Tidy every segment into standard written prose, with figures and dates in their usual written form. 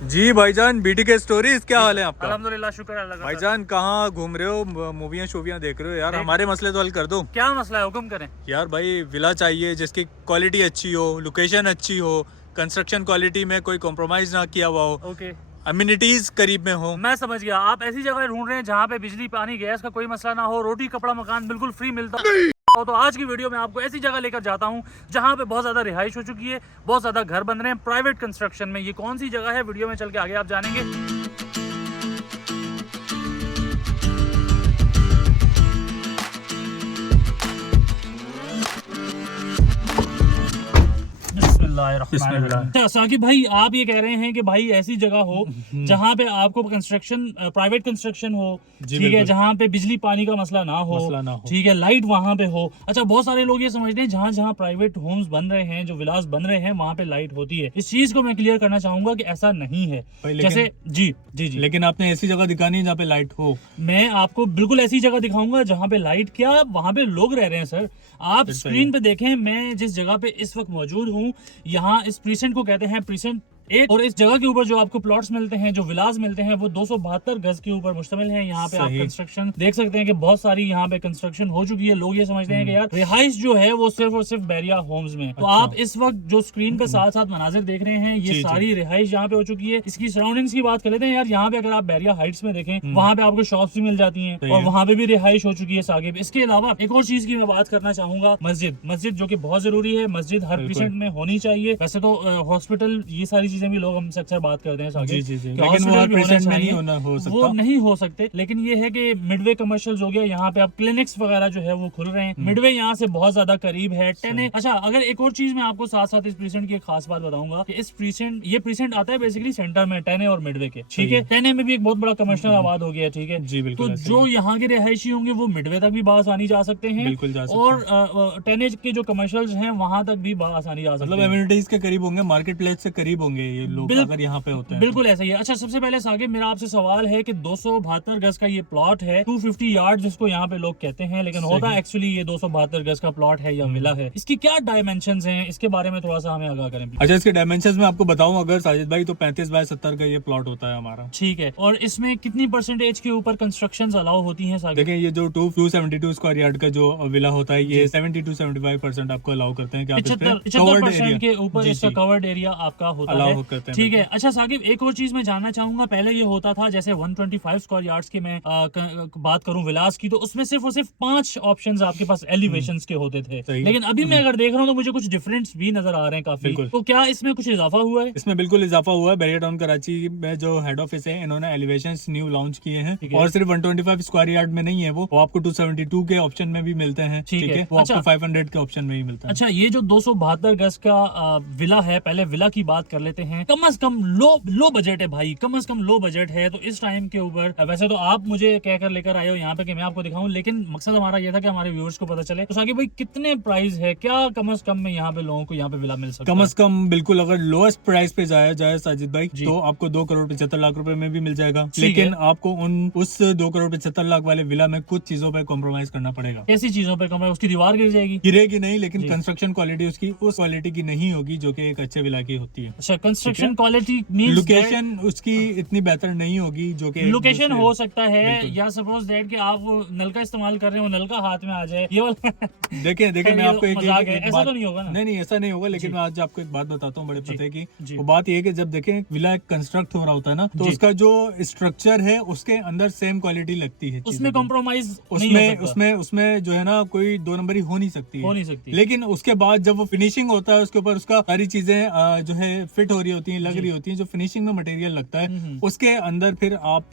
जी भाईजान, BTK stories, क्या हाल है आपका? अल्हम्दुलिल्लाह, शुक्र है अल्लाह का। भाईजान कहाँ घूम रहे हो? मूवियाँ शोवियाँ देख रहे हो यार? हमारे मसले तो हल कर दो क्या मसला है, हुक्म करें। यार। भाई विला चाहिए जिसकी क्वालिटी अच्छी हो, लोकेशन अच्छी हो, कंस्ट्रक्शन क्वालिटी में कोई कॉम्प्रोमाइज ना किया हुआ हो, ओके, अम्यूनिटीज करीब में हो। मैं समझ गया। आप ऐसी जगह ढूंढ रहे हैं जहाँ पे बिजली पानी गैस का कोई मसला ना हो, रोटी कपड़ा मकान बिल्कुल फ्री मिलता हो। तो आज की वीडियो में आपको ऐसी जगह लेकर जाता हूँ जहाँ पे बहुत ज्यादा रिहाइश हो चुकी है, बहुत ज्यादा घर बन रहे हैं प्राइवेट कंस्ट्रक्शन में। ये कौन सी जगह है, वीडियो में चल के आगे आप जानेंगे। अच्छा साकिब भाई, आप ये कह रहे हैं कि भाई ऐसी जगह हो जहाँ पे आपको कंस्ट्रक्शन, प्राइवेट कंस्ट्रक्शन हो, ठीक है, जहाँ पे बिजली पानी का मसला ना हो, ठीक है, लाइट वहाँ पे हो। अच्छा, बहुत सारे लोग ये समझते हैं जहाँ जहाँ प्राइवेट होम्स बन रहे हैं, जो विलास बन रहे हैं, वहाँ पे लाइट होती है। इस चीज को मैं क्लियर करना चाहूंगा कि ऐसा नहीं है। जैसे जी जी जी, लेकिन आपने ऐसी जगह दिखानी है जहाँ पे लाइट हो। मैं आपको बिल्कुल ऐसी जगह दिखाऊंगा जहाँ पे लाइट, क्या वहाँ पे लोग रह रहे हैं सर। आप स्क्रीन पे देखें, मैं जिस जगह पे इस वक्त मौजूद हूँ, यहाँ इस प्रीसेंट को कहते हैं प्रीसेंट 8, और इस जगह के ऊपर जो आपको प्लॉट्स मिलते हैं, जो विलास मिलते हैं, वो 272 गज के ऊपर मुश्तमिल है। यहाँ पे आप कंस्ट्रक्शन देख सकते हैं कि बहुत सारी यहाँ पे कंस्ट्रक्शन हो चुकी है। लोग ये समझते हैं कि यार रिहाइश जो है वो सिर्फ और सिर्फ बैरिया होम्स में। तो आप इस वक्त जो स्क्रीन पे साथ साथ मनाजिर देख रहे हैं, ये सारी रिहाइश यहाँ पे हो चुकी है। इसकी सराउंडिंग्स की बात कर लेते हैं यार। यहाँ पे अगर आप बैरिया हाइट्स में देखें, वहाँ पे आपको शॉप्स भी मिल जाती है और वहाँ पे भी रिहाइश हो चुकी है साकिब। इसके अलावा एक और चीज की मैं बात करना चाहूंगा, मस्जिद जो की बहुत जरूरी है। मस्जिद हर प्रीसेंट में होनी चाहिए। वैसे तो हॉस्पिटल, ये सारी चीजें भी लोग हमसे अक्सर बात करते हैं साकिब, लेकिन वो हर प्रीसेंट में नहीं हो सकता, वो नहीं हो सकते। लेकिन ये है कि मिडवे कमर्शियल्स हो गया, यहाँ पे आप क्लिनिक्स वगैरह जो है वो खुल रहे हैं। मिडवे यहाँ से बहुत ज्यादा करीब है। 10A। अच्छा, अगर एक और चीज मैं आपको साथ साथ इस प्रीसेंट की एक खास बात बताऊंगा कि इस प्रीसेंट, ये प्रीसेंट आता है बेसिकली सेंटर में 10A और मिडवे के, ठीक है। 10A में भी एक बहुत बड़ा कमर्शियल आबाद हो गया, ठीक है जी, बिल्कुल। तो जो यहाँ के रिहायशी होंगे वो मिडवे तक भी बासानी जा सकते हैं, और 10A के जो कमर्शियल्स हैं वहां तक भी बासानी जा सकते हैं। मतलब एमिनिटीज के करीब होंगे, मार्केट प्लेस से करीब होंगे ये लोग अगर यहाँ पे होते हैं। बिल्कुल ऐसा ही है। अच्छा, सबसे पहले साकिब मेरा आपसे सवाल है कि 272 गज का ये प्लॉट है, 250 यार्ड जिसको यहाँ पे लोग कहते हैं, लेकिन होता है एक्चुअली ये 272 गज का प्लॉट है या विला है। इसकी क्या डायमेंशंस हैं, इसके बारे में थोड़ा सा हमें आगाह करें। अच्छा, इसके डायमेंशंस में आपको बताऊं अगर साजिद भाई, तो 35 बाय 70 का ये प्लॉट होता है हमारा, ठीक है। और इसमें कितनी परसेंटेज के ऊपर कंस्ट्रक्शन अलाउ होती है साकिब? देखिए, ये जो 272 स्क्वायर यार्ड का जो विला होता है, ये 70 to 75% आपको अलाउ करते हैं कि आप 75% के ऊपर इसका कवर्ड एरिया आपका होता है, ठीक है। अच्छा साकिब, एक और चीज मैं जानना चाहूंगा, पहले ये होता था जैसे 125 स्क्वायर यार्ड्स की मैं बात करूं विलास की, तो उसमें सिर्फ और सिर्फ 5 ऑप्शंस आपके पास एलिवेशंस के होते थे, लेकिन अभी मैं अगर देख रहा हूं तो मुझे कुछ डिफरेंस भी नजर आ रहे हैं काफी। तो क्या इसमें कुछ इजाफा हुआ है? इसमें बिल्कुल इजाफा हुआ है। बैरियर टाउन कराची में जो हेड ऑफिस है, इन्होंने एलिवेशंस न्यू लॉन्च किए हैं, और सिर्फ 125 स्क्वायर यार्ड में नहीं है, वो आपको 272 के ऑप्शन में भी मिलते हैं, ठीक है। वो आपको 500 के ऑप्शन में ही मिलता है। अच्छा, ये जो 272 गज का विला है, पहले विला की बात कर लेते हैं। कम से कम लो बजट है भाई, कम से कम लो बजट है, तो इस टाइम के ऊपर वैसे तो आप मुझे कहकर लेकर आए हो यहाँ पे कि मैं आपको दिखाऊं, लेकिन मकसद हमारा ये था कि हमारे व्यूअर्स को पता चले। तो साकिब भाई, कितने प्राइस है, क्या कम से कम में यहाँ पे लोगों को यहाँ पे विला मिल सकता है? कम से कम बिल्कुल अगर लोएस्ट प्राइस पे जाया जाए साजिद भाई, तो आपको 2 करोड़ 75 लाख रुपए में भी मिल जाएगा, लेकिन आपको उस 2 करोड़ 75 लाख वाले विला में कुछ चीजों पे कॉम्प्रोमाइज करना पड़ेगा। ऐसी चीजों पे कम है, उसकी दीवार गिर जाएगी? गिरेगी नहीं, लेकिन कंस्ट्रक्शन क्वालिटी उसकी उस क्वालिटी की नहीं होगी जो कि एक अच्छे विला की होती है। अच्छा, कंस्ट्रक्शन क्वालिटी, लोकेशन उसकी इतनी बेहतर नहीं होगी जो कि लोकेशन हो सकता है, या सपोज दैट कि आप नल का इस्तेमाल कर रहे हो, नल का हाथ में आ जाए, ये वाला देखें मैं आपको एक ऐसा तो नहीं होगा ना? नहीं, ऐसा नहीं होगा, लेकिन मैं आज आपको एक बात बताता हूँ बड़े पते की। वो बात ये है कि जब देखें विला कंस्ट्रक्ट हो रहा होता है ना, तो उसका जो स्ट्रक्चर है उसके अंदर सेम क्वालिटी लगती है, उसमें कॉम्प्रोमाइज उसमें जो है ना कोई 2 नंबरी हो नहीं सकती। लेकिन उसके बाद जब वो फिनिशिंग होता है, उसके ऊपर उसका सारी चीजें जो है फिट हो रही होती हैं, लग रही होती हैं, जो फिनिशिंग में मटेरियल लगता है, उसके अंदर फिर आप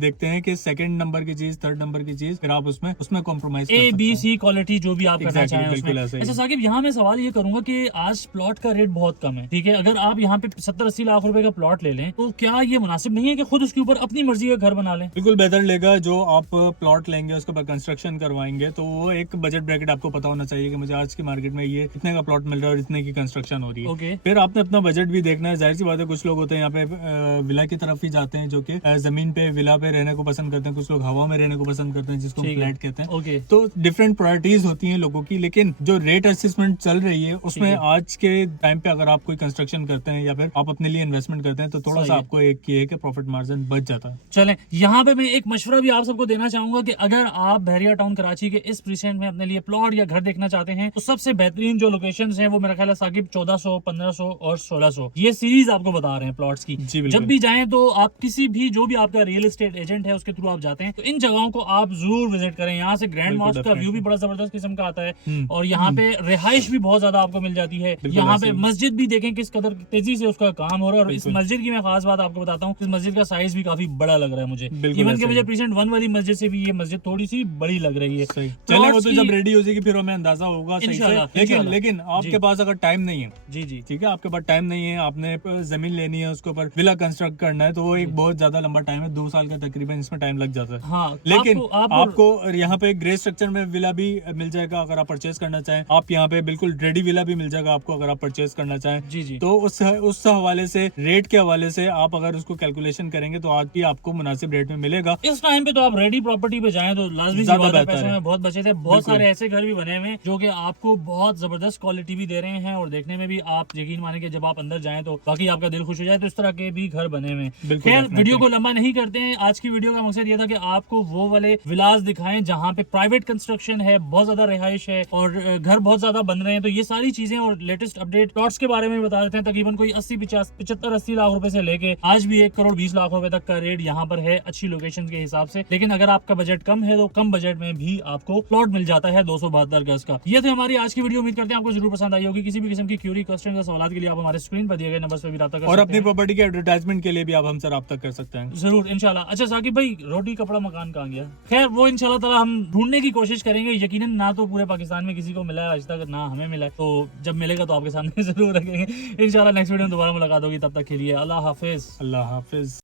देखते हैं कि 2nd नंबर की चीज, 3rd नंबर की चीज, फिर आप उसमें कॉम्प्रोमाइज ABC क्वालिटी जो भी आप करना चाहें उसमें। अच्छा साकिब, यहाँ मैं सवाल ये करूंगा कि आज प्लॉट का रेट बहुत कम है, ठीक है। अगर आप यहाँ पे 70-80 लाख रुपए का प्लॉट ले लें, तो क्या ये मुनासिब नहीं है कि खुद उसके ऊपर अपनी मर्जी का घर बना लें? बिल्कुल बेहतर लेगा। जो आप प्लॉट लेंगे, उसके ऊपर कंस्ट्रक्शन करवाएंगे, तो वो एक बजट ब्रैकेट आपको पता होना चाहिए कि मुझे आज की मार्केट में ये इतने का प्लॉट मिल रहा है और इतने की कंस्ट्रक्शन हो रही है। फिर आपने अपना बजट भी देखना है। जाहिर सी बात है, कुछ लोग होते हैं यहाँ पे विला की तरफ ही जाते हैं, जो कि जमीन पे विला पे रहने को पसंद करते हैं, कुछ लोग हवा में रहने को पसंद करते हैं, जिसको हम फ्लैट कहते हैं। ओके, तो डिफरेंट प्रायोरिटीज होती हैं लोगों की, लेकिन जो रेट असेसमेंट चल रही है उसमें आज के टाइम पे अगर आप कोई कंस्ट्रक्शन करते हैं या फिर आप अपने लिए इन्वेस्टमेंट करते हैं तो थोड़ा सा आपको एक ये है कि प्रॉफिट मार्जिन बच जाता है। चलें, यहाँ पे मैं एक मशवरा भी आप सबको देना चाहूंगा कि अगर आप बहरिया टाउन कराची के इस प्रीसेंट में अपने लिए प्लॉट या घर देखना चाहते हैं तो सबसे बेहतरीन जो लोकेशंस हैं वो मेरा ख्याल है साकिब 1400, 1500 और 1600 ये सीरीज आपको बता रहे हैं प्लॉट्स की। जब भी जाएं तो आप किसी भी जो भी आपका रियल एस्टेट एजेंट है उसके थ्रू आप जाते हैं तो इन जगहों को आप जरूर विजिट करें। यहाँ से ग्रैंड मॉस्क का व्यू भी बड़ा जबरदस्त किस्म का आता है और यहाँ पे रिहाइश भी बहुत ज्यादा आपको मिल जाती है। यहाँ पे मस्जिद भी देखें किस कदर तेजी से उसका काम हो रहा है और इस मस्जिद की मैं खास बात आपको बताता हूँ, इस मस्जिद का साइज भी काफी बड़ा लग रहा है मुझे। इवन कि मुझे प्रीसेंट 1 वाली मस्जिद से भी ये मस्जिद थोड़ी सी बड़ी लग रही है। चले वो तो जब रेडी हो जाएगी फिर हमें अंदाजा होगा सही से। लेकिन आपके पास अगर टाइम नहीं है, जी जी ठीक है, आपके पास टाइम नहीं है, आपने जमीन लेनी है, उसके ऊपर विला कंस्ट्रक्ट करना है, तो वो एक बहुत ज्यादा लंबा टाइम है, 2 साल का तकरीबन इसमें टाइम लग जाता है। हाँ, लेकिन आपको यहाँ पे ग्रे स्ट्रक्चर में विला भी मिल जाएगा अगर आप परचेज करना चाहें। आप यहाँ पे बिल्कुल रेडी विला भी मिल जाएगा आपको अगर आप परचेज करना चाहें। जी जी। तो उस हवाले से, रेट के हवाले से आप अगर उसको कैलकुलेशन करेंगे तो आज भी आपको मुनासिब रेट में मिलेगा। इस टाइम पे तो आप रेडी प्रॉपर्टी पे जाएं तो लाजमी सी बात है, पैसे में बहुत बचे थे। बहुत सारे ऐसे घर भी बने हुए जो कि आपको बहुत जबरदस्त क्वालिटी भी दे रहे हैं और देखने में भी आप यकीन माने कि जब आप अंदर जाएं तो बाकी आपका दिल खुश हो जाए। तो इस तरह के भी घर बने हुए हैं। खैर, वीडियो को लंबा नहीं करते हैं। आज की वीडियो का मकसद ये था कि आपको वो वाले विलास दिखाएं जहाँ पे प्राइवेट कंस्ट्रक्शन है, बहुत ज्यादा रिहाइश है और घर बहुत ज्यादा बन रहे हैं। तो ये सारी चीजें और लेटेस्ट अपडेट प्लॉट्स के बारे में बता देते हैं। तकरीबन कोई 75-80 लाख रुपए से लेके आज भी 1 करोड़ 20 लाख रुपए तक का रेट यहाँ पर है अच्छी लोकेशन के हिसाब से। लेकिन अगर आपका बजट कम है तो कम बजट में भी आपको प्लॉट मिल जाता है 272 गज का। ये थे हमारी आज की वीडियो। उम्मीद करते हैं आपको जरूर पसंद आई होगी। किसी भी किस्म की क्यूरी, क्वेश्चन या सवाल के लिए आप हमारे स्क्रीन पर दिए गए नंबर पर भी रब्ता कर सकते हैं और अपनी प्रॉपर्टी के एडवर्टाइजमेंट के लिए भी आप हमसे रब्ता कर सकते हैं जरूर इंशाल्लाह। अच्छा साकिब भाई, रोटी कपड़ा मकान कहाँ गया? खैर, वो इंशाल्लाह ताला हम ढूंढने की कोशिश करेंगे। यकीनन ना तो पूरे पाकिस्तान में किसी को मिला है आज तक, ना हमें मिला है। तो जब मिलेगा तो आपके सामने जरूर रखेंगे इंशाल्लाह। नेक्स्ट वीडियो में दोबारा मुलाकात होगी, तब तक के लिए अल्लाह हाफिज। अल्लाह हाफिज।